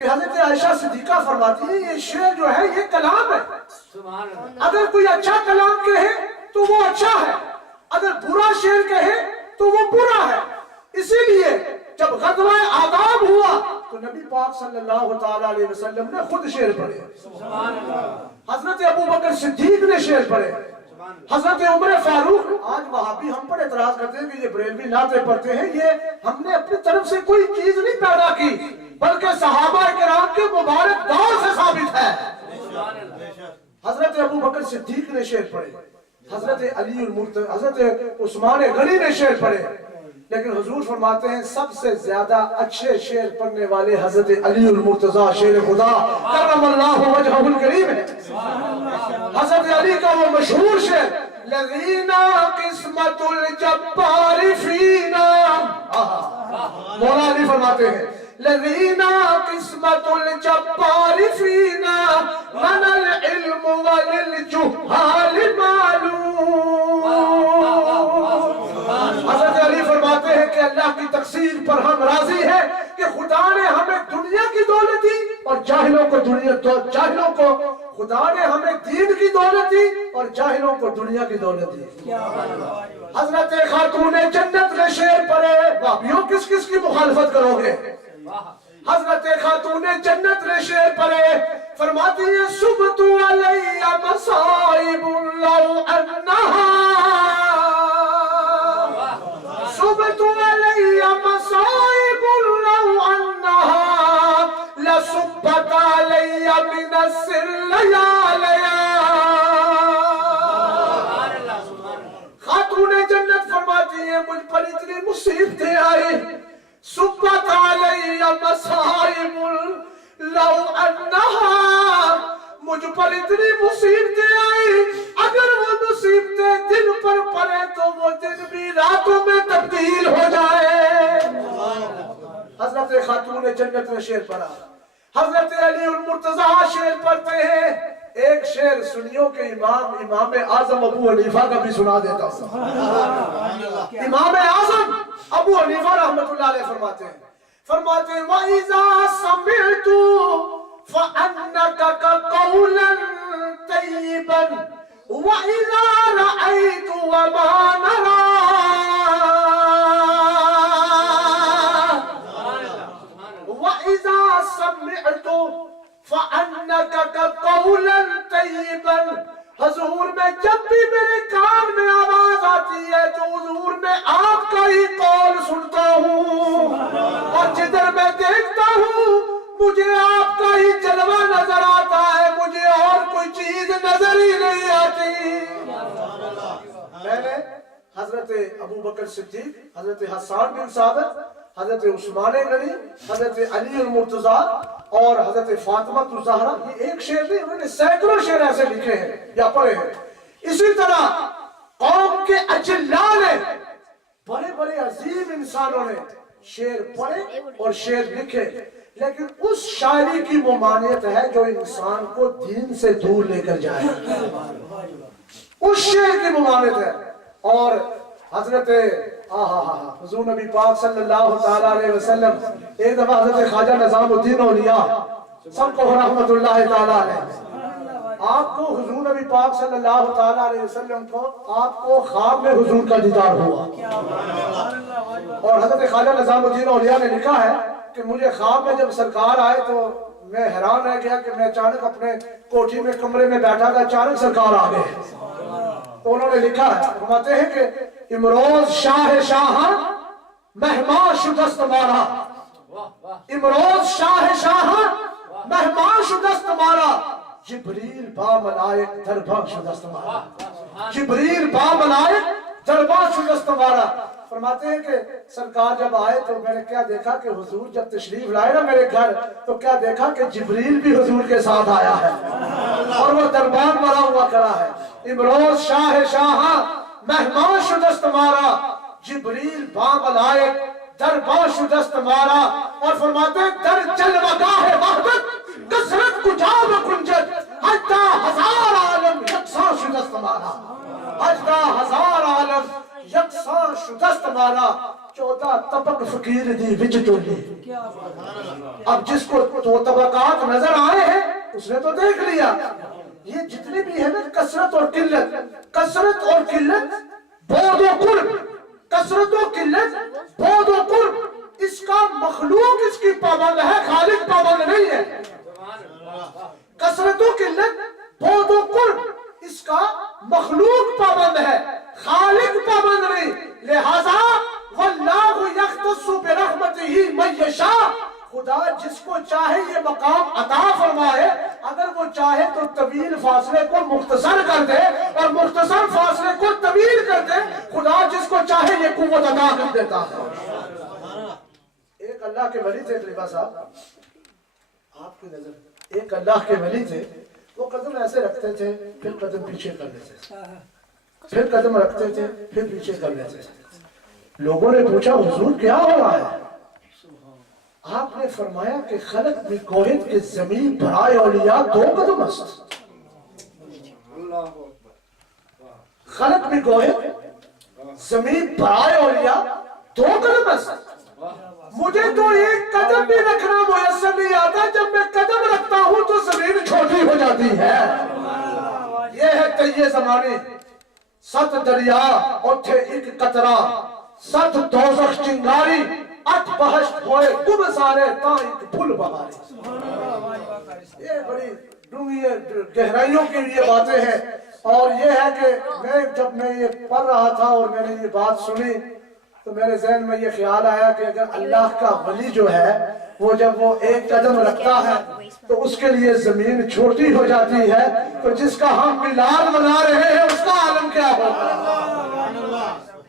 حضرت عائشہ صدیقہ فرماتی ہے یہ شعر جو ہے یہ کلام ہے، اگر کوئی اچھا کلام کہے تو وہ اچھا ہے، اگر برا شعر کہے تو وہ برا ہے۔ اسی لیے جب غزوہ آداب ہوا تو نبی پاک صلی اللہ علیہ وسلم نے خود شعر پڑھے، حضرت ابوبکر صدیق نے شعر پڑھے، حضرت عمر فاروق۔ آج وہابی ہم پر اعتراض کرتے ہیں کہ یہ بریلوی نعتیں پڑھتے ہیں، یہ ہم نے اپنی طرف سے کوئی چیز نہیں پیدا کی بلکہ صحابہ کرام کے مبارک دور سے ثابت ہے۔ حضرت ابوبکر صدیق نے شعر پڑھے، حضرت علی المرتضی، حضرت عثمان غنی نے شعر پڑھے، لیکن حضور فرماتے ہیں سب سے زیادہ اچھے شعر پڑھنے والے حضرت علی المرتضی شیر خدا کرم اللہ وجہہ الکریم ہے۔ حضرت علی کا وہ مشہور شعر لذینا قسمت الجبار فینا، مولا علی فرماتے ہیں لذینا قسمت الجبار فینا من العلم وللجہال معلوم۔ حضرت علی فرماتے ہیں کہ اللہ کی تقسیم پر ہم راضی ہیں کہ خدا نے ہمیں دنیا کی دولت دی اور جاہلوں کو خدا نے ہمیں دین کی دولت دی اور جاہلوں کو دنیا کی دولت دی۔ حضرت خاتون جنت نے شعر پڑھے، وہابیوں کس کس کی مخالفت کرو گے؟ حضرت خاتون جنت نے شعر پڑھے، فرماتی ہے سبت علی مصائب لو انہا، سبت علی مصائب لو انہا لصبت علی من السر لیالیا۔ خاتون جنت فرماتی ہیں مجھ پر اتنی مصیبتیں آئی، سبت علی مصائب لو انہا، مجھ پر اتنی مصیبتیں آئی اگر وہ مصیبتیں دن پر پڑے تو وہ دن بھی راتوں میں تبدیل ہو جائے۔ حضرت خاتون جنت نے شعر پڑھا، حضرت علی المرتضی شعر پڑھتے ہیں۔ ایک شعر سنیوں کے امام اعظم ابو حنیفہ کا بھی سنا دیتا ہوں۔ امام اعظم ابو حنیفہ رحمت اللہ علیہ فرماتے ہیں وَإِذَا سَمِعْتُ فَأَنَّكَ قَوْلًا طَيِّبًا وَإِذَا رَأَيْتُ وَمَا نَرَى، وَإِذَا سَمِعْتُ فَأَنَّكَ قَوْلًا طَيِّبًا، حضور میں جب بھی میرے کان میں آواز آتی ہے تو حضور میں آپ کا ہی قول سنتا ہوں، اور جدھر میں دیکھتا ہوں مجھے آپ کا ہی جلوہ نظر آتا ہے، مجھے اور کوئی چیز نظر ہی نہیں آتی۔ میں نے حضرت ابوبکر صدیق، حضرت حسان بن ثابت، حضرت عثمان غنی، حضرت علی المرتضی اور حضرت فاطمہ الزہرا، یہ ایک شعر نہیں، انہوں نے سینکڑوں شعر ایسے لکھے ہیں یا پڑھے ہیں۔ اسی طرح قوم کے اجلاء نے، بڑے بڑے عظیم انسانوں نے شعر پڑھے اور شعر لکھے، لیکن اس شاعری کی ممانعت ہے جو انسان کو دین سے دور لے کر جائے، اس شعر کی ممانعت ہے۔ اور حضرت حضور نبی پاک صلی اللہ علیہ وسلم، ایک دفعہ حضرت خواجہ نظام الدین اولیاء سب کو رحمت اللہ تعالی علیہ، آپ کو حضور نبی پاک صلی اللہ علیہ وسلم کو آپ کو خواب میں حضور کا دیدار ہوا، اور حضرت خواجہ نظام الدین اولیاء نے لکھا ہے کہ مجھے خواب میں جب سرکار آئے تو میں حیران رہ گیا کہ میں اچانک اپنے کوٹھی میں کمرے میں بیٹھا تھا، اچانک سرکار آ گئے۔ تو انہوں نے لکھا ہے، فرماتے ہیں کہ امروز شاہ شاہاں مہمان شدست مارا، امروز شاہ شاہاں مہمان شدست مارا، جبریل با ملائک درباں شدست مارا، جبریل با ملائک درباں شدست مارا۔ فرماتے ہیں کہ سرکار جب آئے تو میں نے کیا دیکھا کہ حضور جب تشریف لائے نا میرے گھر تو کیا دیکھا کہ جبریل بھی حضور کے ساتھ آیا ہے اور وہ دربان بنا ہوا کرا ہے۔ امروز شاہ شاہاں مہمان شدست مارا، جبریل با ملائک دربان شدست مارا، اور فرماتے ہیں در جلوگاہ وحدت کثرت کجاب کنجت حتی ہزار عالم یکساں شدست مارا، حتی ہزار عالم یکساں شدست مارا۔ 14 ہوتا طبق فقیر دی وچ چولی. اب جس کو تو طبقات نظر آئے ہیں اس نے تو دیکھ لیا. یہ جتنے بھی ہیں نا کثرت اور قلت, کثرت اور قلت بعد و قرب, کثرت و قلت بعد و قرب, اس کا مخلوق اس کی پابند ہے, خالق پابند نہیں ہے. کثرت و قلت بعد و قرب اس کا مخلوق پابند ہے, خالق پابند نہیں. لہذا واللہ یختص برحمتہ من یشاء, خدا جس کو چاہے یہ مقام عطا فرمائے. اگر وہ چاہے تو طویل فاصلے کو مختصر کر دے اور مختصر فاصلے کو طویل کر دے. خدا جس کو چاہے یہ قوت عطا کر دیتا ہے. ایک اللہ کے ولی تھے خلیفہ صاحب, آپ کی نظر, ایک اللہ کے ولی تھے, وہ قدم ایسے رکھتے تھے پھر قدم پیچھے کر لیتے تھے, پھر قدم رکھتے تھے پھر پیچھے کر لیتے تھے. لوگوں نے پوچھا حضور کیا ہو رہا ہے؟ آپ نے فرمایا کہ خلق میں گوہد کے زمین برائے اولیاء دو قدم است. خلق میں گوہد زمین برائے اولیاء دو قدم است. مجھے تو ایک قدم بھی رکھنا میسر نہیں آتا, جب میں قدم رکھتا ہوں تو زمین چھوٹی ہو جاتی ہے. یہ ہے تیے زمانے, 7 دریا اٹھے ایک قطرہ, 7 دوزخ چنگاری, 8 بہشت ہوئے تم سارے تا ایک پھول بہارے. یہ بڑی ڈونگی گہرائیوں کی یہ باتیں ہیں. اور یہ ہے کہ جب میں یہ پڑھ رہا تھا اور میں نے یہ بات سنی تو میرے ذہن میں یہ خیال آیا کہ اگر اللہ کا ولی جو ہے وہ جب وہ ایک قدم رکھتا ہے تو اس کے لیے زمین چھوٹی ہو جاتی ہے, تو جس کا ہم میلاد منا رہے ہیں اس کا عالم کیا ہوگا.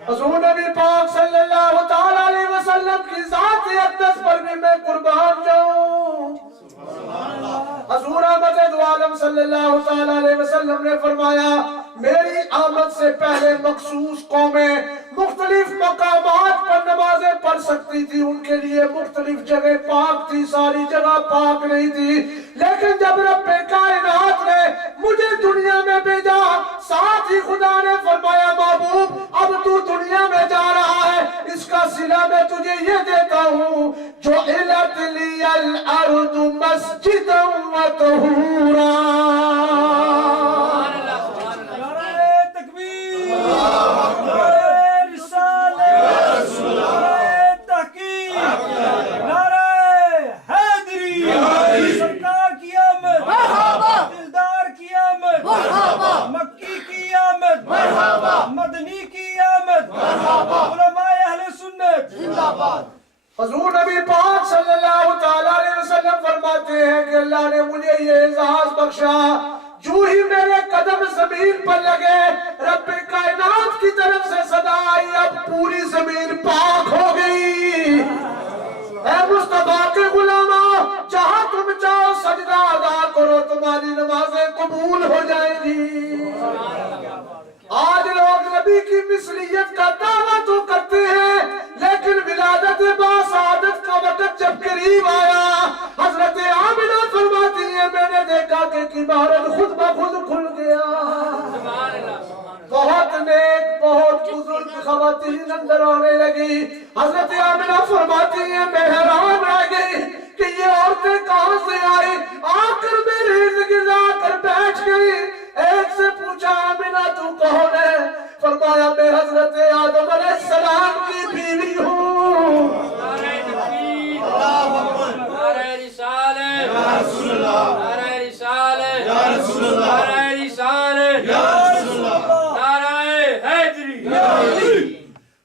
حضور نبی پاک صلی اللہ تعالیٰ علیہ وسلم کی ذات اقدس پر بھی میں قربان جاؤں. حضور احمد دو عالم صلی اللہ تعالیٰ علیہ وسلم نے فرمایا میری آمد سے پہلے مخصوص قومیں مختلف مقامات پر نمازیں پڑھ سکتی تھی, ان کے لیے مختلف جگہ پاک تھی, ساری جگہ پاک نہیں تھی. لیکن جب رب کائنات نے مجھے دنیا میں بھیجا, ساتھ ہی خدا نے فرمایا محبوب اب تو دنیا میں جا رہا ہے, اس کا صلہ میں تجھے یہ دیتا ہوں جعلت لی الارض مسجدا و طہورا. مکی کی آمد, مدنی کی آمد, علماء اہل سنت زندہ باد. حضور نبی پاک صلی اللہ تعالیٰ علیہ وسلم فرماتے ہیں کہ اللہ نے مجھے یہ اعزاز بخشا, جو ہی میرے قدم زمین پر لگے رب کائنات کی طرف سے صدا آئی اب پوری زمین پاک ہو گئی. اے مصطفیٰ کے غلاموں, جہاں تم چاہو سجدہ ادا کرو, تمہاری نمازیں قبول ہو جائیں گی. آج لوگ نبی کی مثلیت کا دعویٰ تو کرتے ہیں, لیکن ولادت باسعادت کا وقت جب قریب آیا, حضرت آمنہ فرماتی ہے میں نے دیکھا کہ عبارت خود بخود کھل گیا. بہت نیک بہت بزرگ خواتین اندر آنے لگی. حضرت آمنہ فرماتی ہیں میں حیران رہ گئی کہ یہ عورتیں کہاں سے آئی, آ کر میرے ارد گرد آ کر بیٹھ گئی. ایک سے پوچھا آمنہ تو کون ہے؟ فرمایا میں حضرت آدم علیہ السلام کی بیوی ہوں. نعرہ رسالت یا رسول اللہ, نعرہ رسالت یا رسول اللہ, نعرہ رسالت یا رسول اللہ, نعرہ حیدری یا علی.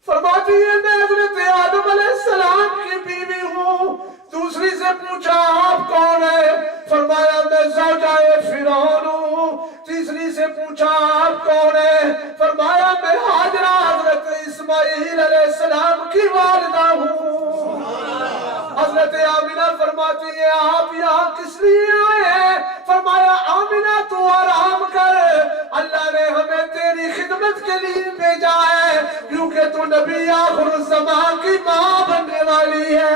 فرماتی ہے میں حضرت آدم علیہ السلام کی بیوی ہوں. دوسری سے پوچھا آپ کون ہے؟ فرمایا میں زوجہ فرعون ہوں. تیسری سے پوچھا آپ کون ہے؟ فرمایا میں ہاجرہ حضرت اسماعیل علیہ السلام کی والدہ ہوں. حضرت آمنہ فرماتی ہے آپ یہاں کس لیے آئے ہیں؟ فرمایا آمنہ تو آرام کر, اللہ نے ہمیں تیری خدمت کے لیے بھیجا ہے کیونکہ تو نبی آخر الزمان کی ماں بننے والی ہے.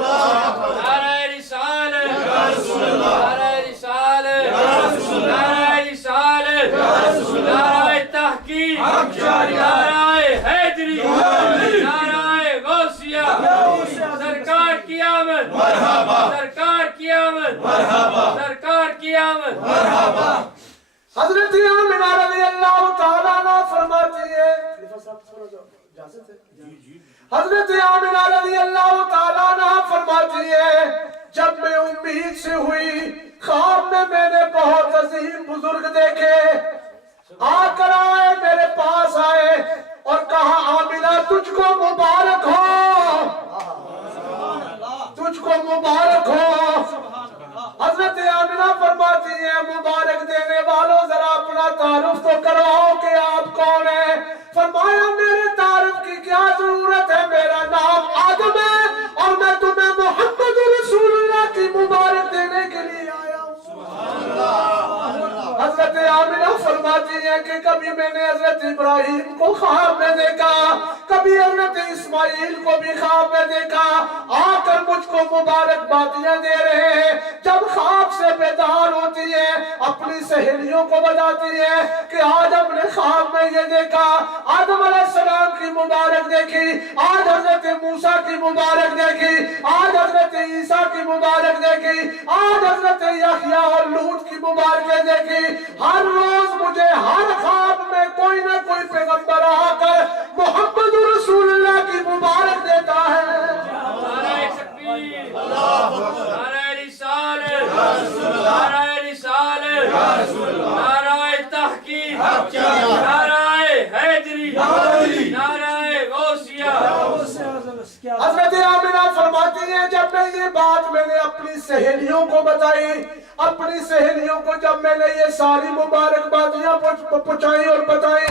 نعرہ رسالت یا رسول اللہ, نعرہ رسالت یا رسول اللہ, نعرہ رسالت یا رسول اللہ, نعرہ تحقیق, نعرہ حیدری आमद, सरकार की आमद। हजरत आमिना रज़ी अल्लाह तआला अन्हा फरमाती है, हजरत आमिना रज़ी अल्लाह तआला अन्हा फरमाती है, जब मैं उम्मीद से हुई, ख्वाब में मैंने बहुत अजीम बुजुर्ग देखे, आकर आए, मेरे पास आए और कहा, आमिना तुझको मुबारक हो, तुझको मुबारक हो। हजरत आमिना फरमाती है, मुबारक देने वालों जरा अपना तारुफ तो करवाओ कि आप कौन है। फरमाया, मेरे तारुफ की क्या जरूरत है, मेरा नाम आदम है और मैं तुम्हें मोहम्मद रसूलुल्लाह की मुबारक देने के लिए आया हूँ। हजरत आमिना फरमाती है कि कभी मैंने हजरत इब्राहिम को ख्वाब में देखा, कभी हजरत इस्माइल को भी ख्वाब में देखा, आकर मुझको मुबारकबादियां दे रहे हैं। जब ख्वाब से बेदार होती है, अपनी सहेलियों को बताती है कि आज हमने ख्वाब में ये देखा, आदम अलैहिस्सलाम की मुबारक देखी, आज हजरत मूसा की मुबारक देखी, आज हजरत ईसा की मुबारक देखी, आज हजरत यहया और लूत की मुबारकें देखी। हर रोज मुझे हर ख्वाब में कोई ना कोई पैगंबर आकर मोहम्मद रसूलुल्लाह की मुबारक देता है। नाराए तकबीर, नाराए रिसालत, नाराए रिसालत, नाराए तहकीक, नाराए हैदरी, नाराए गौसिया। हजरत आमिना फरमाती है, जब मैं ये बात मैंने अपनी सहेलियों को बताई, अपनी सहेलियों को जब मैंने ये सारी मुबारकबादियां पहुंचाई और बताई,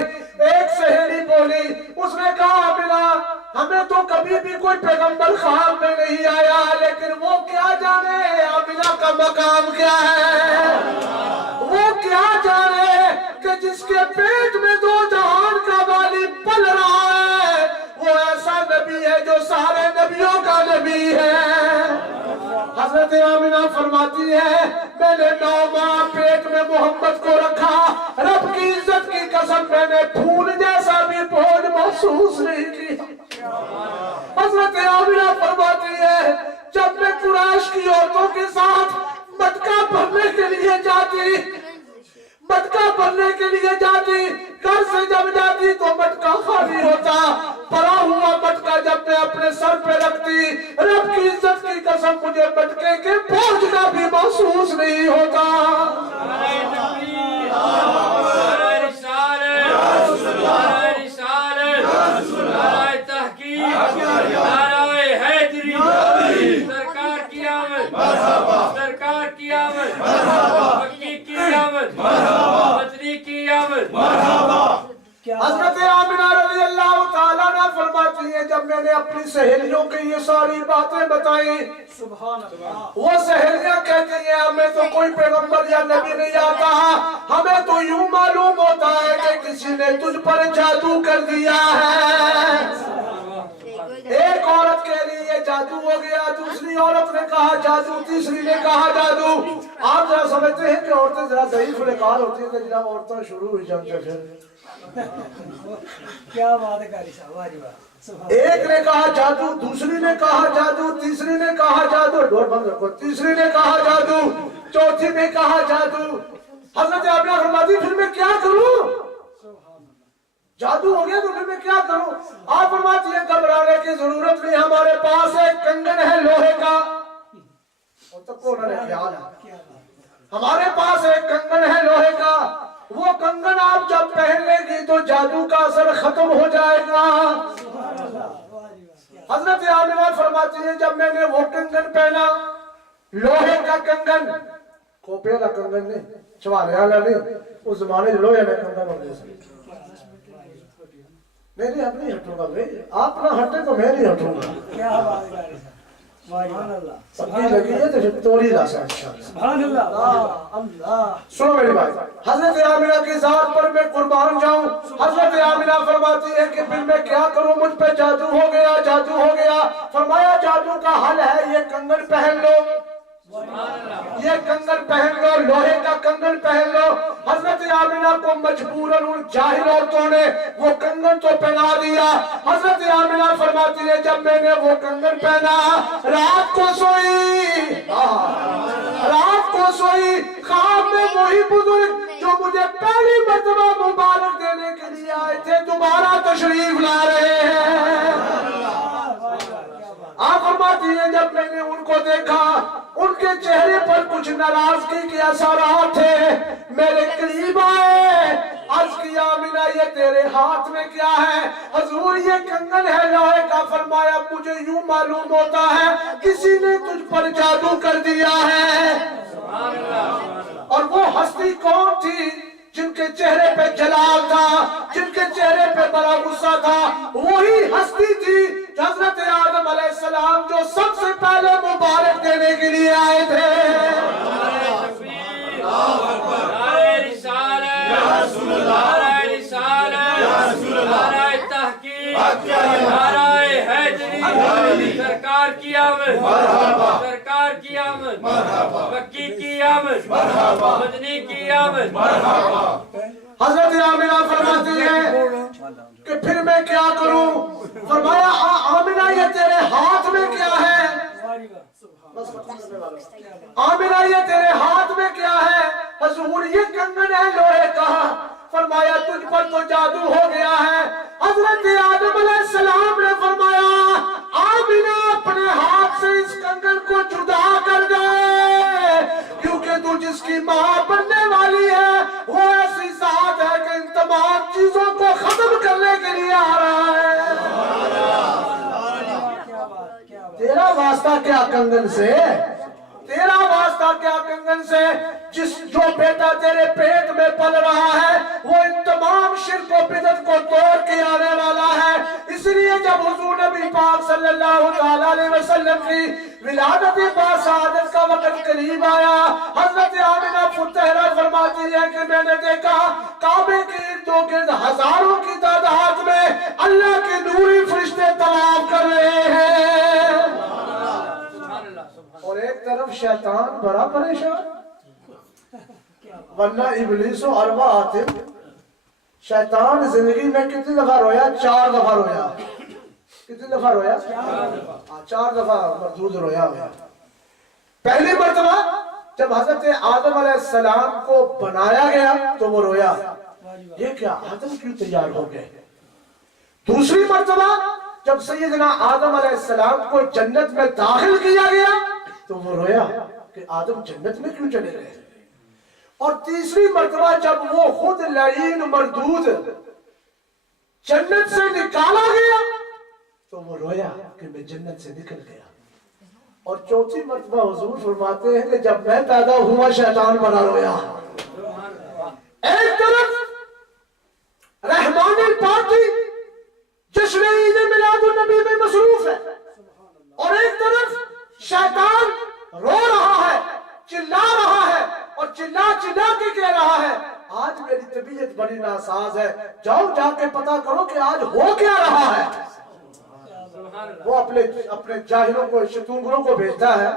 एक सहेली बोली, उसने कहा, आमिना हमें तो कभी भी कोई पैगंबर ख्वाब में नहीं आया, लेकिन वो क्या जाने आमिना का मकाम क्या है, वो क्या जाने कि जिसके पेट में दो जहान का वाली पल रहा है, वो ऐसा नबी है जो सारे नबियों का नबी है। हजरत आमिना फरमाती है, मैंने 9 माह पेट में मोहम्मद को रखा, रब की इज्जत की कसम मैंने फूल जैसा भी बोझ महसूस नहीं किया। हजरत आमिना फरमाती है, जब मैं कुरैश की औरतों के साथ मटका भरने के लिए जाती, मटका भरने के लिए जाती, घर से जब जाती तो मटका खाली होता, पड़ा हुआ मटका जब मैं अपने सर पे रखती, रब की इज्जत की कसम मुझे मटके के बोझ का भी महसूस नहीं होता। नाराए तकबीर, नाराए रिसालत, नाराए रिसालत, नाराए तहकीक, नाराए हैदरी, सरकार की आमद, सरकार की आमद, मक्की की आमद, मदनी की आमद। हजरत आमिना रज़ी अल्लाह तआला अन्हा फरमाती है, जब मैंने अपनी सहेलियों की ये सारी बातें बताई, वो सहेलियां कहती हैं, हमें तो कोई पैगंबर या नबी नहीं आता, हमें तो यूं मालूम होता है कि किसी ने तुझ पर जादू कर दिया है। एक औरत कह रही है जादू हो गया, दूसरी औरत ने कहा जादू, तीसरी ने कहा जादू। आप जरा समझते हैं कि औरतें जरा ज़ईफ़ फ़िलहाल होती है, जब औरतें शुरू हुई जाती है। क्या बात है कारी साहब, वाह जी वाह। एक ने कहा जादू, दूसरी ने कहा जादू, तीसरी ने कहा जादू, डोर बंद रखो, तीसरी ने कहा जादू, चौथी ने कहा जादू। हजरत आमिना फरमाती, फिर मैं क्या करूं, जादू हो गया तो फिर मैं क्या करूं। आप फरमाती है, घबराने की जरूरत नहीं, हमारे पास एक कंगन है लोहे का, और तब को उन्होंने ख्याल है, हमारे पास एक कंगन है लोहे का, वो कंगन आप जब पहन लेगी तो जादू का असर खत्म हो जाएगा। हजरत आमिना फरमाती है, जब मैंने वो कंगन पहना, लोहे का कंगन, खोपे वाला कंगन नहीं, चवाले वाला नहीं, उस जमाने में लोहे का कंगन होते थे। नहीं अब नहीं हटूंगा भाई, आप ना हटे तो मैं नहीं हटूंगा। क्या बात है कारी साहब, सुभान अल्लाह, सबकी लगी है तो फिर तोड़ी ला सकता है। सुभान अल्लाह, अल्लाह। सुनो मेरी बात, हजरत आमिना की जात पर मैं कुर्बान जाऊं। हजरत आमिना फरमाती है कि फिर मैं क्या करूं, मुझ पे जादू हो गया, जादू हो गया। फरमाया जादू का हल है, ये कंगन पहन लो, ये कंगन पहन लो, लोहे का कंगन पहन लो। हजरत आमिना को मजबूरन उन जाहिल औरतों ने वो कंगन तो पहना दिया। हजरत आमिना फरमाती है, जब मैंने वो कंगन पहना, रात को सोई, सोई, ख्वाब में वही बुजुर्ग जो मुझे पहली मर्तबा मुबारक देने के लिए आए थे दोबारा तशरीफ ला रहे हैं। आप फरमाती हैं जब मैंने उनको देखा उनके चेहरे पर कुछ नाराजगी के असरात थे, मेरे करीब आए, अर्ज किया आमिना ये तेरे हाथ में क्या है? हजूर ये कंगन है लोहे का। फरमाया मुझे यूं मालूम होता है किसी ने तुझ पर जादू कर दिया है। और वो हस्ती कौन थी जिनके चेहरे पे जलाल था, जिनके चेहरे पे बड़ा गुस्सा था? वही हस्ती थी हजरत आदम अलैहिस्सलाम जो सबसे पहले मुबारक देने के लिए आए थे। सरकार की आमद, सरकार की आमद, मक्की की आमद, मदनी की आमद। हजरत आमिना फरमाती है कि फिर मैं क्या करूं? फरमाया आमिना ये तेरे हाथ में क्या है? आमिना ये तेरे हाथ में क्या है? हजूर ये कंगन है लोहे का। फरमाया तुझ पर तो जादू हो गया है। हजरत आदम अलैहिस्सलाम ने फरमाया आमिना अपने हाथ से इस कंगन को जुदा कर दे, क्योंकि तू जिसकी मां बनने वाली है वो ऐसी जात है कि इन तमाम चीजों को खत्म करने के लिए आ रहा है। तेरा वास्ता क्या कंगन से? तेरा वास्ता क्या कंगन से? जो बेटा तेरे पेट में पल रहा है वो इन तमाम शिर्क और बिदअत को तोड़ के आने वाला है। इसलिए जब हुजूर नबी पाक सल्लल्लाहु अलैहि वसल्लम की विलादत बासादत का वक्त करीब आया, हजरत आमिना फुतहरा फरमाती है कि मैंने देखा काबे के इर्द गिर्द हजारों की तादाद में अल्लाह के नूरी फरिश्ते तवाफ कर रहे हैं, और एक तरफ शैतान बड़ा परेशान। वरना इब्लीस और अरवा आते, शैतान जिंदगी में कितनी दफा रोया? 4 दफा रोया। कितनी दफा रोया? 4 दफा मरदूद रोया है। पहली मर्तबा जब हजरत आदम अलैहिस्सलाम को बनाया गया तो वो रोया, ये क्या आदम क्यों तैयार हो गए? दूसरी मर्तबा जब सैयदना आदम अलैहिस्सलाम को जन्नत में दाखिल किया गया तो वो रोया कि आदम जन्नत में क्यों चले गए। और तीसरी मर्तबा जब वो खुद लईन मरदूद जन्नत से निकाला गया तो वो रोया कि मैं जन्नत से निकल गया। और चौथी मर्तबा हुजूर फरमाते हैं कि जब मैं पैदा हुआ शैतान बना रोया। एक तरफ रहमानी पार्टी जश्न ईद मिलादुन नबी में मसरूफ है, और एक तरफ शैतान रो रहा है, चिल्ला रहा है, और चिल्ला चिल्ला के कह रहा है आज मेरी तबीयत बड़ी नासाज है, जाओ जाके पता करो कि आज हो क्या रहा है। वो अपने जाहिलों को, शतूंगरों को भेजता है,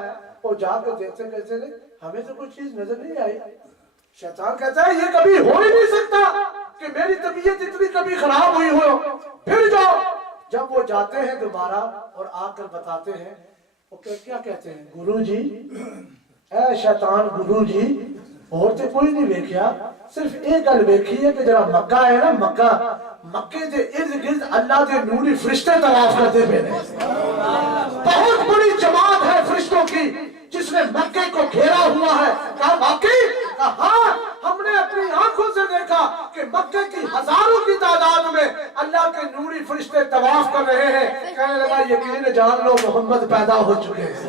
वो जाकर देखते कहते हैं हमें तो कोई चीज नजर नहीं आई। शैतान कहता है ये कभी हो ही नहीं सकता कि मेरी तबीयत इतनी कभी खराब हुई हो, फिर जाओ। जब वो जाते हैं दोबारा और आकर बताते हैं, वो क्या कहते हैं? गुरुजी, ऐ शैतान गुरुजी, और तो कोई नहीं देखा, सिर्फ एक गल देखी है कि जरा मक्का है ना, मक्के के इर्द गिर्द अल्लाह के नूरी फरिश्ते तवाफ करते पे बहुत बड़ी जमात है फरिश्तों की जिसने मक्के को घेरा हुआ है। कहा वाकई? हाँ, हमने अपनी आंखों से देखा कि मक्के की हजारों की तादाद में अल्लाह के नूरी फरिश्ते तवाफ कर रहे हैं। कहने लगा यकीन जान लो मोहम्मद पैदा हो चुके हैं।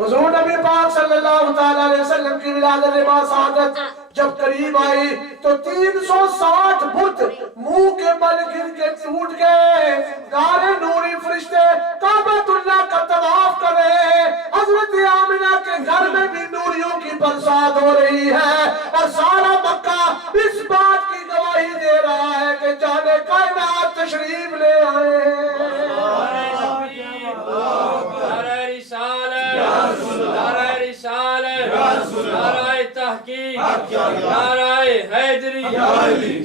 हुजूर नबी पाक सल्लल्लाहु अलैहि वसल्लम की विलादत बासादत जब करीब आई तो 360 बुत मुंह के बल गिर के टूट गए। गारे नूरी फरिश्ते काबतुल्लाह का तवाफ कर रहे हैं। हजरत आमिना के घर में भी नूरियों की बरसात हो रही है, और सारा मक्का इस बात की गवाही दे रहा है कि जाने कायनात तशरीफ ले आए हैं। नारे रिसालत, नारे रिसालत, नारे तहकीक, नारा हैदरी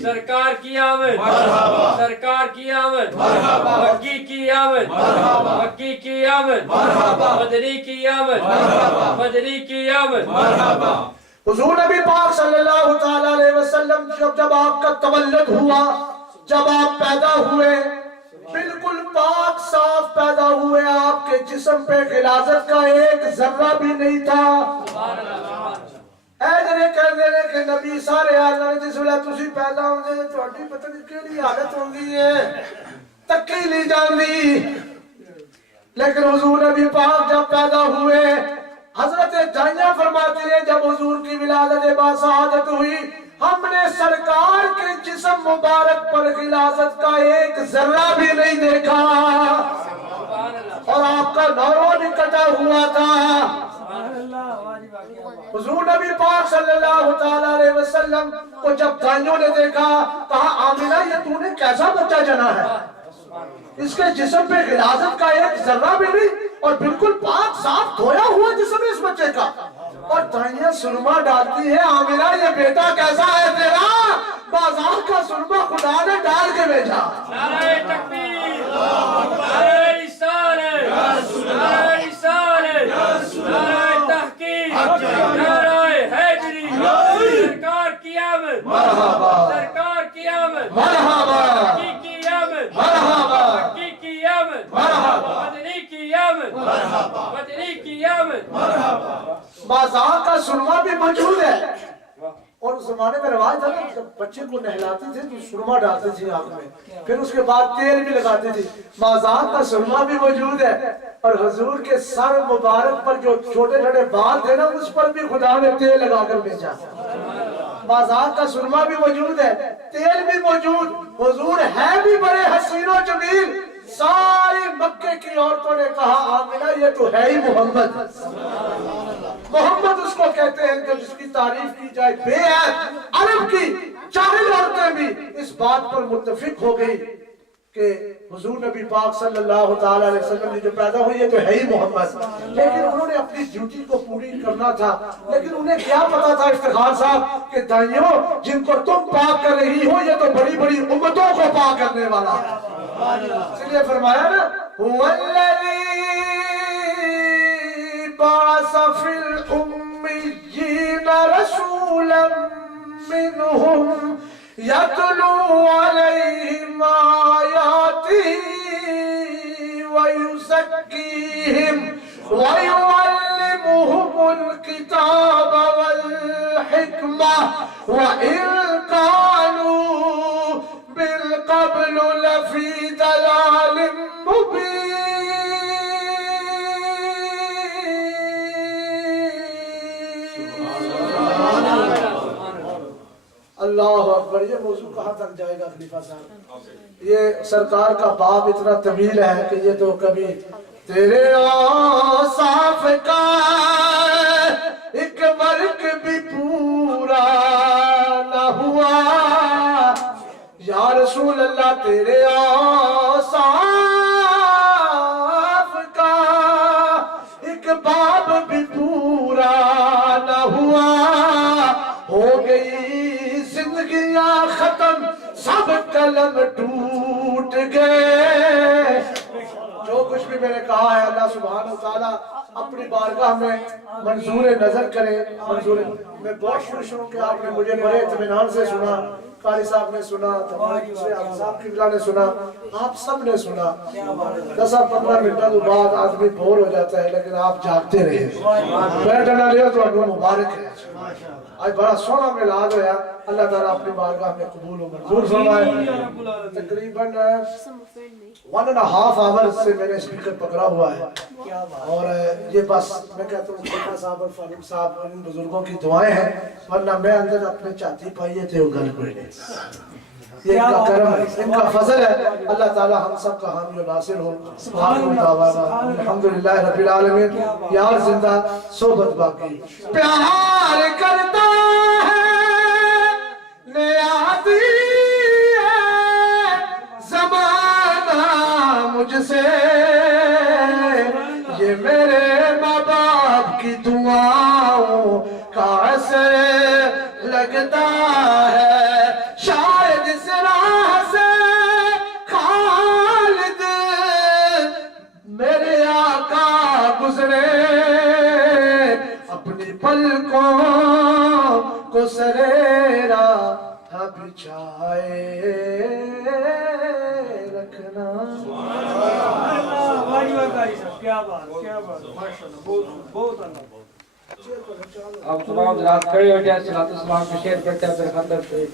सरकार की आमद सरकार की आमद मक्की की आमद मक्की की आमद मदनी की आमद मदनी की आमद हुजूर नबी पाक सल्लल्लाहु ताला अलैहि वसल्लम जब आपका तवल्लुद हुआ, जब आप पैदा हुए, बिल्कुल पाक साफ पैदा हुए, आपके जिस्म पे गिलाजत का एक जर्रा भी नहीं था। ऐ कहते हैं कि नबी सारे आलम जिस वेले तुसी पैदा होंदे तुहाडी पता नहीं केड़ी हालत होंदी है, तक्की ली जांदी। लेकिन हुजूर नबी पाक जब पैदा हुए, हजरत जानिया फरमाती है जब हुजूर की विलादत बासआदत हुई, हमने सरकार के जिस्म मुबारक पर गिलाजत का एक जर्रा भी नहीं देखा और आपका नौरों भी कटा हुआ था। हुजूर नबी पाक सल्लल्लाहु ताला अलैहि वसल्लम को जब दाइयों ने देखा, कहा आमिना ये तूने कैसा बच्चा जना है, इसके जिस्म पे गिलाजत का एक जर्रा भी नहीं और बिल्कुल पाक साफ धोया हुआ जिस्म इस बच्चे का। और दाइयां सुरमा डालती है, आमिना ये बेटा कैसा है तेरा, बाजार का सुरमा खुदा ने डाल के भेजा। नारे तकबीर, नारे रिसालत, नारे रिसालत, नारे तहकीक, नारे हैदरी, सरकार की आमद, सरकार की आमद, मक्की की आमद, मक्की की आमद, मदनी की आमद, मदनी की आमद। बाजार का सुरमा भी मौजूद है और उस जमाने में रिवाज था ना, जब बच्चे को नहलाते थे तो सुरमा डालते थे आंख में, फिर उसके बाद तेल भी लगाते थे। बाजार का सुरमा भी मौजूद है और हुजूर के सर मुबारक पर जो छोटे छोटे बाल थे ना, उस पर भी खुदा ने तेल लगाकर भेजा। बाजार का सुरमा भी मौजूद है, तेल भी मौजूद, हुजूर है भी बड़े हसीनो जमील। सारी मक्के की औरतों ने कहा आमिना ये तो है ही मोहम्मद। मोहम्मद उसको कहते हैं कि जिसकी तारीफ की जाए बेअद। अरब की जाहिल औरतें भी इस बात पर मुत्तफिक हो गई कि हुजूर नबी पाक सल्लल्लाहु ताला अलैहि वसल्लम जो पैदा हुई है तो है ही मोहम्मद। लेकिन उन्होंने अपनी ड्यूटी को पूरी करना था। लेकिन उन्हें क्या पता था इफ्तिखार साहब कि दाइयों जिनको तुम पाक कर रही हो ये तो बड़ी बड़ी उम्मतों को पाक करने वाला है। इसलिए फरमाया ना, हुवल्लज़ी बअस फिल उम्मिय्यीना रसूलन मिनहुम यतलू अलैहिम आयातिही व युज़क्कीहिम व युअल्लिमुहुमुल किताब वल हिकमा व इन कानू बिलक़ब्ल लफ़ी दलालिम मुबीन। अल्लाह अकबर। ये मौजू कहाँ तक जाएगा खलीफा साहब? ये सरकार का बाब इतना तवील है कि ये तो कभी तेरे औसाफ का एक वर्क भी पूरा न हुआ, या रसूल अल्लाह तेरे औसाफ का एक बाब भी पूरा न हुआ, हो गई जिंदगियां खत्म सब कलम टूट गए। जो कुछ भी मैंने कहा है अल्लाह सुब्हानहू तआला अपनी बारगाह में मंजूर नजर करे। मंजूर मैं बहुत खुश हूँ कि आपने मुझे बड़े इत्मीनान से सुना, कारी साहब ने सुना, साहब किबला ने सुना, आप सब ने सुना। 10-15 मिनट के बाद आदमी बोर हो जाता है, लेकिन आप जागते रहे, बैठना लियो तो मुबारक है। आज बड़ा सोना मिलाद होया, अल्लाह ताला अपनी बारगाह में कबूल और मंजूर फरमाए। तकरीबन 1.5 आवर से मैंने स्पीकर पकड़ा हुआ है और ये बस मैं कहता हूँ खलीफा साहब और फारूक साहब इन बुजुर्गों की दुआएं हैं, वरना मैं अंदर अपने चाहती पाइए थे वो गल कोई नहीं। ये इनका करम है, इनका फजल है। अल्लाह ताला हम सब का हामी और नासिर हो। अल्हम्दुलिल्लाह रब्बिल आलमीन। यार जिंदा सोबत बाकी। प्यार करता है नियाज़ी है ज़माना मुझसे, ये मेरे माँ बाप की दुआओं का असर لگتا ہے شاید اس راہ سے خالد میرے آقا گزرے اپنی پلکوں کو سریرا بچھائے رکھنا. واہ واہ قاری صاحب کیا بات ماشاءاللہ بہت اللہ. اب تمام حضرات کھڑے ہو جائیں، صلاۃ السلام کی شعر پڑھتے ہیں، پھر خطر شریف